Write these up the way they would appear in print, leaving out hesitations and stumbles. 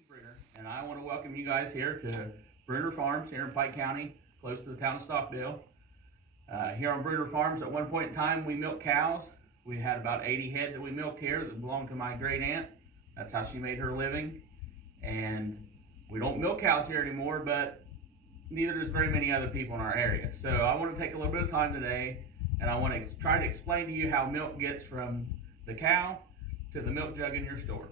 Brunner, and I want to welcome you guys here to Brunner Farms here in Pike County, close to the town of Stockdale. Here on Brunner Farms, at one point in time, we milked cows. We had about 80 head that we milked here that belonged to my great aunt. That's how she made her living. And we don't milk cows here anymore, but neither does very many other people in our area. So I want to take a little bit of time today, and I want to try to explain to you how milk gets from the cow to the milk jug in your store.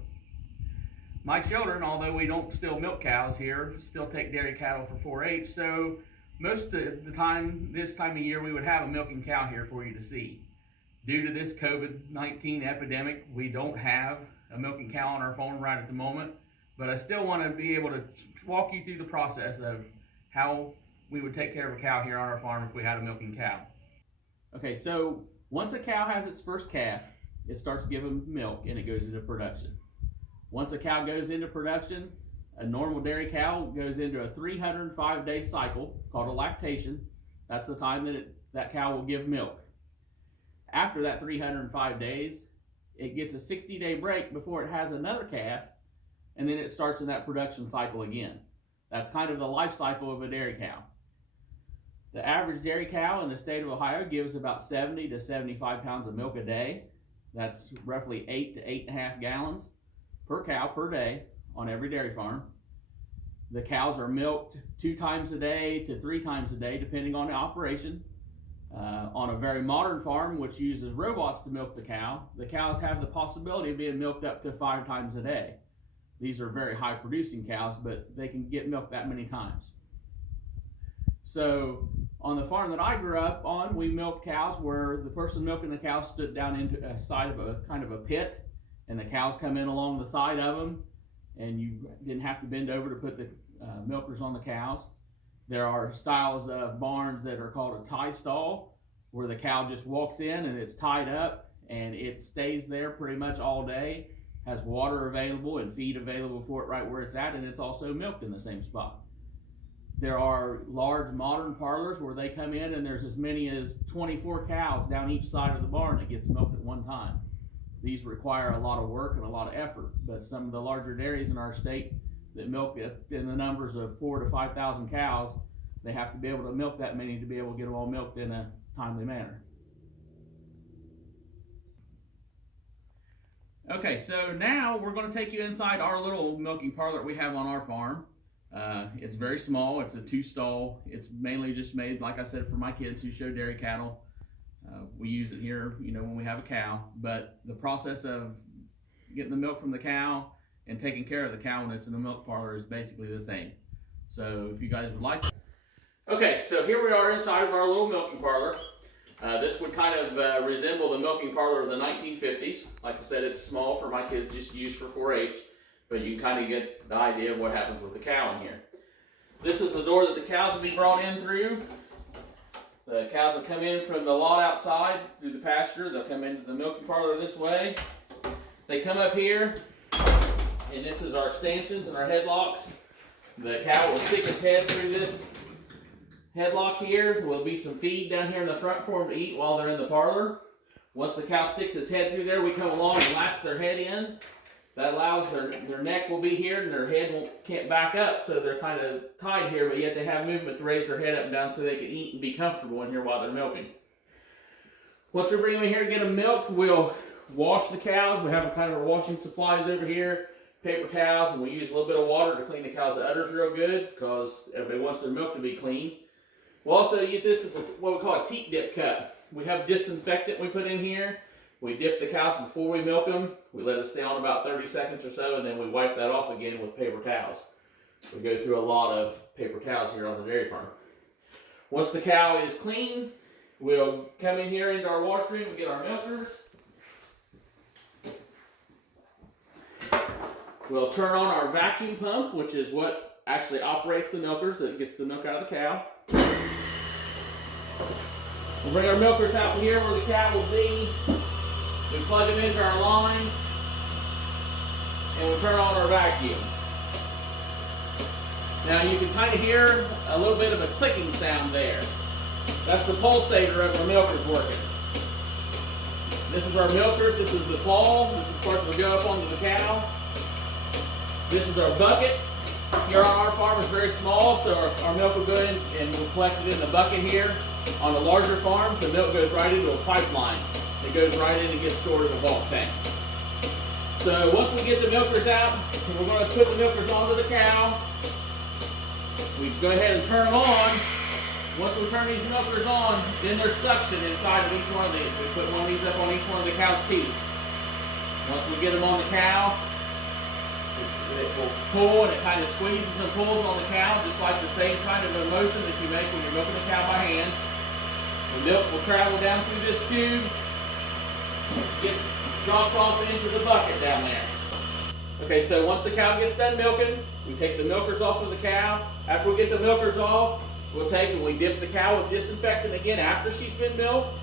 My children, although we don't still milk cows here, still take dairy cattle for 4-H, so most of the time, this time of year, we would have a milking cow here for you to see. Due to this COVID-19 epidemic, we don't have a milking cow on our farm right at the moment, but I still want to be able to walk you through the process of how we would take care of a cow here on our farm if we had a milking cow. Okay, so once a cow has its first calf, it starts giving milk and it goes into production. Once a cow goes into production, a normal dairy cow goes into a 305-day cycle called a lactation. That's the time that that cow will give milk. After that 305 days, it gets a 60-day break before it has another calf, and then it starts in that production cycle again. That's kind of the life cycle of a dairy cow. The average dairy cow in the state of Ohio gives about 70 to 75 pounds of milk a day. That's roughly 8 to 8.5 gallons per cow per day on every dairy farm. The cows are milked 2 times a day to 3 times a day, depending on the operation. On a very modern farm, which uses robots to milk the cows have the possibility of being milked up to 5 times a day. These are very high producing cows, but they can get milked that many times. So on the farm that I grew up on, we milked cows where the person milking the cows stood down into a side of a kind of a pit, and the cows come in along the side of them, and you didn't have to bend over to put the milkers on the cows. There are styles of barns that are called a tie stall, where the cow just walks in and it's tied up and it stays there pretty much all day, has water available and feed available for it right where it's at, and it's also milked in the same spot. There are large modern parlors where they come in and there's as many as 24 cows down each side of the barn that gets milked at one time. These require a lot of work and a lot of effort, but some of the larger dairies in our state that milk in the numbers of 4,000 to 5,000 cows, they have to be able to milk that many to be able to get them all milked in a timely manner. Okay, so now we're going to take you inside our little milking parlor we have on our farm. It's very small. It's a 2-stall. It's mainly just made, like I said, for my kids who show dairy cattle. We use it here, when we have a cow, but the process of getting the milk from the cow and taking care of the cow when it's in the milk parlor is basically the same. So if you guys would like. Okay, so here we are inside of our little milking parlor. This would kind of resemble the milking parlor of the 1950s. Like I said, it's small for my kids just to use for 4-H, but you can kind of get the idea of what happens with the cow in here. This is the door that the cows will be brought in through. The cows will come in from the lot outside through the pasture. They'll come into the milking parlor this way. They come up here, and this is our stanchions and our headlocks. The cow will stick its head through this headlock here. There will be some feed down here in the front for them to eat while they're in the parlor. Once the cow sticks its head through there, we come along and latch their head in. That allows their neck will be here and their head can't back up, so they're kind of tied here, but yet they have movement to raise their head up and down so they can eat and be comfortable in here while they're milking. Once we bring them in here to get them milked, we'll wash the cows. We have kind of washing supplies over here, paper towels, and we use a little bit of water to clean the cows' udders real good because everybody wants their milk to be clean. We'll also use this as what we call a teat dip cup. We have disinfectant we put in here. We dip the cows before we milk them. We let it stay on about 30 seconds or so, and then we wipe that off again with paper towels. We go through a lot of paper towels here on the dairy farm. Once the cow is clean, we'll come in here into our wash room and get our milkers. We'll turn on our vacuum pump, which is what actually operates the milkers, that gets the milk out of the cow. We'll bring our milkers out here where the cow will be. We plug them into our line, and we turn on our vacuum. Now you can kind of hear a little bit of a clicking sound there. That's the pulsator of our milkers working. This is our milkers. This is the claw. This is part that will go up onto the cow. This is our bucket. Here on our farm is very small, so our milk will go in and we'll collect it in the bucket here. On the larger farms, the milk goes right into a pipeline. It goes right in and gets stored in a bulk tank. So once we get the milkers out, we're going to put the milkers onto the cow. We go ahead and turn them on. Once we turn these milkers on, then there's suction inside of each one of these. We put one of these up on each one of the cow's teeth. Once we get them on the cow, it will pull and it kind of squeezes and pulls on the cow, just like the same kind of a motion that you make when you're milking a cow by hand. The milk will travel down through this tube, gets dropped off into the bucket down there. Okay, so once the cow gets done milking, we take the milkers off of the cow. After we get the milkers off, we'll take and we dip the cow with disinfectant again after she's been milked.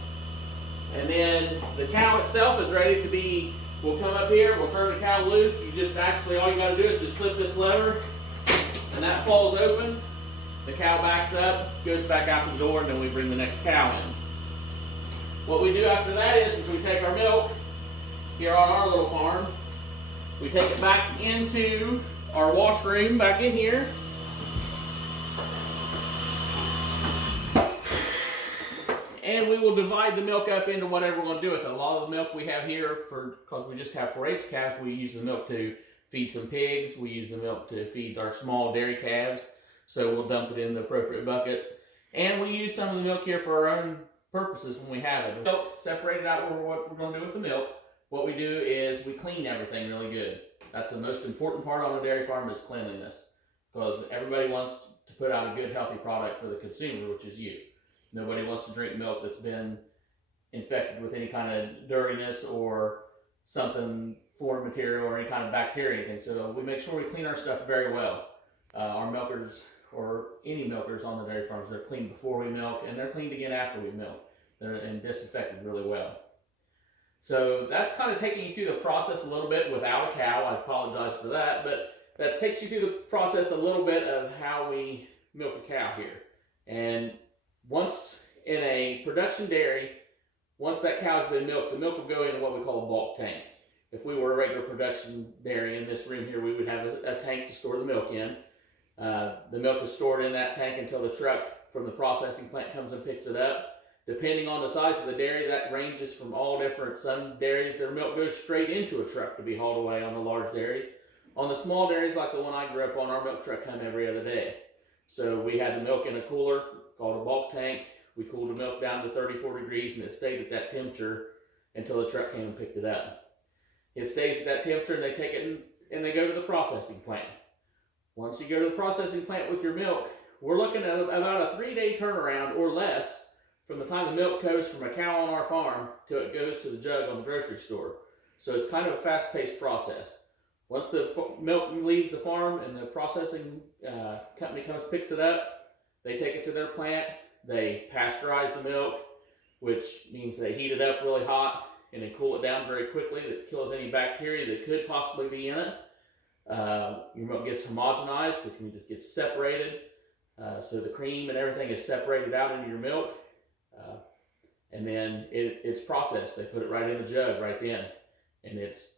And then the cow itself is ready to be, we'll come up here, we'll turn the cow loose. You just actually, all you gotta do is just flip this lever and that falls open. The cow backs up, goes back out the door, and then we bring the next cow in. What we do after that is we take our milk here on our little farm, we take it back into our wash room back in here. And we will divide the milk up into whatever we're going to do with it. A lot of the milk we have here, because we just have 4-H calves, we use the milk to feed some pigs. We use the milk to feed our small dairy calves. So we'll dump it in the appropriate buckets. And we use some of the milk here for our own purposes when we have it. Milk separated out what we're going to do with the milk. What we do is we clean everything really good. That's the most important part on a dairy farm is cleanliness. Because everybody wants to put out a good, healthy product for the consumer, which is you. Nobody wants to drink milk that's been infected with any kind of dirtiness or something, foreign material or any kind of bacteria or anything. So we make sure we clean our stuff very well. Our milkers, or any milkers on the dairy farms, they're cleaned before we milk and they're cleaned again after we milk. They're disinfected really well. So that's kind of taking you through the process a little bit without a cow. I apologize for that, but that takes you through the process a little bit of how we milk a cow here. And once in a production dairy, once that cow's been milked, the milk will go into what we call a bulk tank. If we were a regular production dairy in this room here, we would have a tank to store the milk in. The milk is stored in that tank until the truck from the processing plant comes and picks it up. Depending on the size of the dairy, that ranges from all different. Some dairies, their milk goes straight into a truck to be hauled away on the large dairies. On the small dairies, like the one I grew up on, our milk truck come every other day. So we had the milk in a cooler called a bulk tank. We cooled the milk down to 34 degrees and it stayed at that temperature until the truck came and picked it up. It stays at that temperature and they take it and they go to the processing plant. Once you go to the processing plant with your milk, we're looking at about a 3-day turnaround or less from the time the milk goes from a cow on our farm till it goes to the jug on the grocery store. So it's kind of a fast-paced process. Once the milk leaves the farm and the processing company comes picks it up, they take it to their plant, they pasteurize the milk, which means they heat it up really hot and then cool it down very quickly. That kills any bacteria that could possibly be in it. Your milk gets homogenized, which means it gets separated. So the cream and everything is separated out into your milk. And then it's processed. They put it right in the jug right then. And it's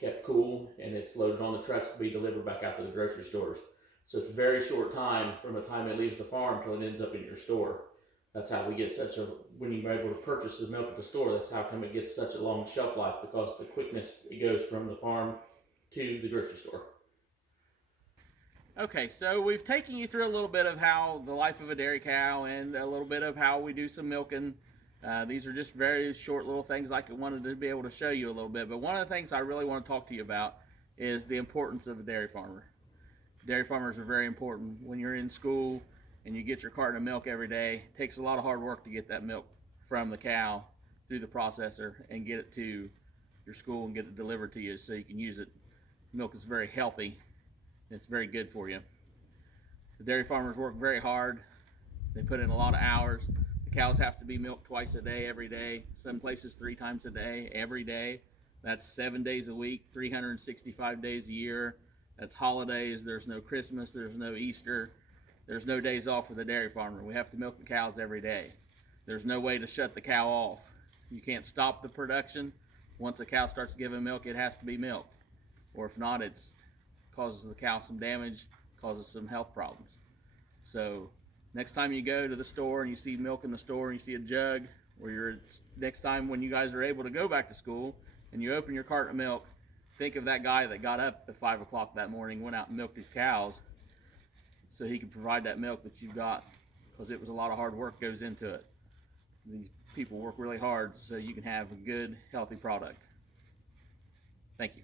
kept cool and it's loaded on the trucks to be delivered back out to the grocery stores. So it's a very short time from the time it leaves the farm till it ends up in your store. That's how we get when you're able to purchase the milk at the store, that's how come it gets such a long shelf life, because the quickness it goes from the farm to the grocery store. Okay, so we've taken you through a little bit of how the life of a dairy cow and a little bit of how we do some milking. These are just very short little things I wanted to be able to show you a little bit. But one of the things I really want to talk to you about is the importance of a dairy farmer. Dairy farmers are very important. When you're in school and you get your carton of milk every day, it takes a lot of hard work to get that milk from the cow through the processor and get it to your school and get it delivered to you so you can use it. Milk is very healthy. It's very good for you. The dairy farmers work very hard. They put in a lot of hours. The cows have to be milked twice a day, every day. Some places 3 times a day, every day. That's 7 days a week, 365 days a year. That's holidays. There's no Christmas. There's no Easter. There's no days off for the dairy farmer. We have to milk the cows every day. There's no way to shut the cow off. You can't stop the production. Once a cow starts giving milk, it has to be milked. Or if not, it's causes the cow some damage, causes some health problems. So next time you go to the store and you see milk in the store and you see a jug, or next time when you guys are able to go back to school and you open your carton of milk, think of that guy that got up at 5 o'clock that morning, went out and milked his cows so he could provide that milk that you've got, because it was a lot of hard work goes into it. These people work really hard so you can have a good, healthy product. Thank you.